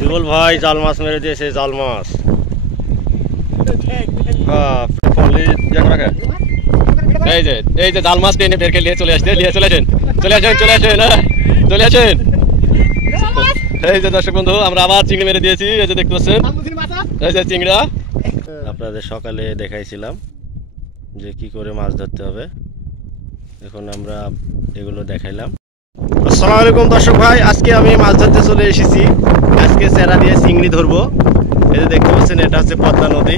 জীবল ভাই জাল মাছ মেরে দিয়েছে, জাল মাছ। এই যে জাল মাছ টেনে বের করে নিয়ে চলে আসছে, চলে আসেন। এই যে দর্শক বন্ধু, আমরা আবার চিংড়ি মেরে দিয়েছি। এই যে দেখতে পাচ্ছেন, এই যে চিংড়া। আপনাদের সকালে দেখাইছিলাম যে কি করে মাছ ধরতে হবে, এখন আমরা এগুলো দেখাইলাম। আসসালামু আলাইকুম দর্শক ভাই, আজকে আমি মাছ ধরতে চলে এসেছি। আজকে চেরা দিয়ে চিংড়ি ধরবো। এই যে দেখতে পাচ্ছেন, এটা হচ্ছে পদ্মা নদী।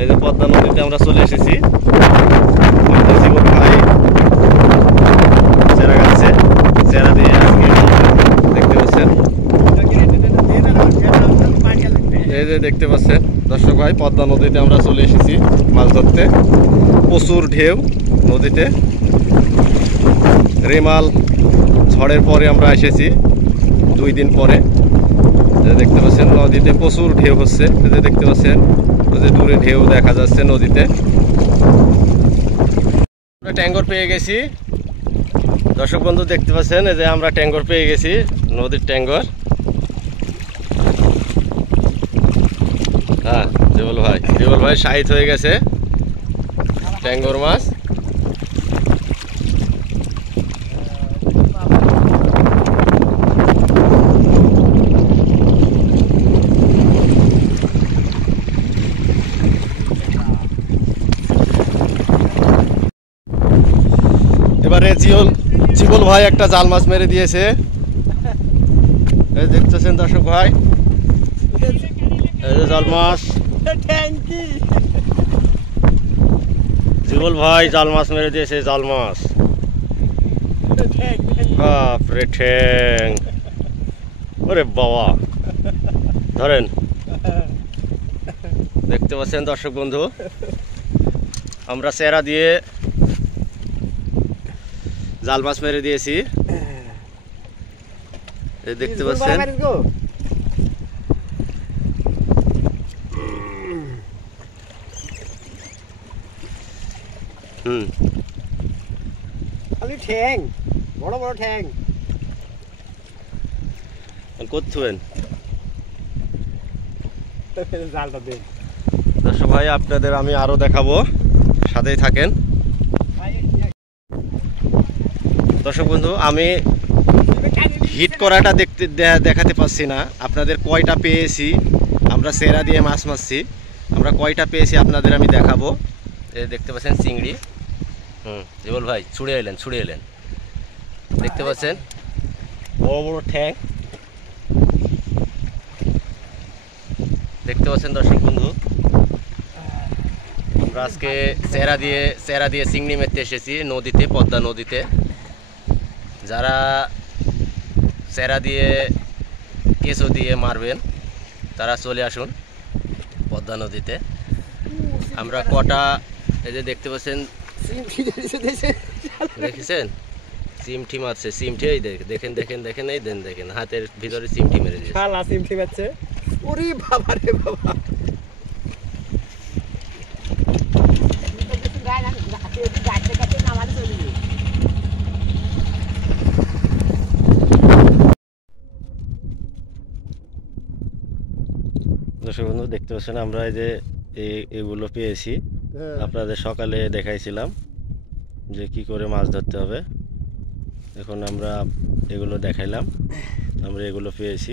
এই যে পদ্মা নদীতে আমরা চলে এসেছি। জীবন ভাই চেরা গাচ্ছে, চেরা দিয়ে আজকে দেখতে পাচ্ছেন। এই যে দেখতে পাচ্ছেন দর্শক ভাই, পদ্মা নদীতে আমরা চলে এসেছি মাছ ধরতে। প্রচুর ঢেউ নদীতে। রেমাল ঝড়ের পরে আমরা এসেছি 2 দিন পরে। দেখতে পাচ্ছেন নদীতে প্রচুর ঢেউ হচ্ছে। দেখতে পাচ্ছেন যে দূরে ঢেউ দেখা যাচ্ছে নদীতে। আমরা ট্যাঙ্গর পেয়ে গেছি দর্শক বন্ধু, দেখতে পাচ্ছেন এই যে আমরা ট্যাঙ্গর পেয়ে গেছি, নদীর ট্যাঙ্গর। হ্যাঁ জীবল ভাই শাহিদ হয়ে গেছে ট্যাঙ্গর মাছ। এবারে জীবল ভাই একটা জাল মাছ মেরে দিয়েছে, এই দেখতেছেন দর্শক ভাই। এই যে জাল মাছ, জীবল ভাই জাল মাছ মেরে দিয়েছে, জাল মাছ। বাপরে ঠ্যাং, ওরে বাবা, ধরেন। দেখতে পাচ্ছেন দর্শক বন্ধু, আমরা চেরা দিয়ে জাল মাছ মেরে দিয়েছি। দেখতে পাচ্ছেন ঠ্যাং, বড় বড় ঠ্যাং করছেন। জালটা দেন দর্শক ভাই, আপনাদের আমি আরো দেখাবো, সাথেই থাকেন। দর্শক বন্ধু, আমি হিট করাটা দেখাতে পাচ্ছি না আপনাদের, কয়টা পেয়েছি আমরা চেরা দিয়ে মাছ মারছি, আমরা কয়টা পেয়েছি আপনাদের আমি দেখাবো। দেখতে পাচ্ছেন চিংড়ি। জীবল ভাই ছুড়ে এলেন, দেখতে পাচ্ছেন বড় বড় ঠ্যাং। দেখতে পাচ্ছেন দর্শক বন্ধু, আমরা আজকে চেরা দিয়ে চিংড়ি মারতে এসেছি নদীতে, পদ্মা নদীতে। যারা চেরা দিয়ে কেঁচো দিয়ে মারবেন তারা চলে আসুন পদ্মা নদীতে। আমরা কটা, এই যে দেখতে পাচ্ছেন, দেখেছেন চিমটি মারছে, চিমটি। এই দেখেন এই দেখেন হাতের ভিতরে চিমটি মেরে দিয়েছে, চিমটি মারছে। ওরে বাবা রে বাবা, দর্শক বন্ধু দেখতে পাচ্ছেন, আমরা এই যে এগুলো পেয়েছি। আপনাদের সকালে দেখাইছিলাম যে কি করে মাছ ধরতে হবে, এখন আমরা এগুলো দেখাইলাম, আমরা এগুলো পেয়েছি।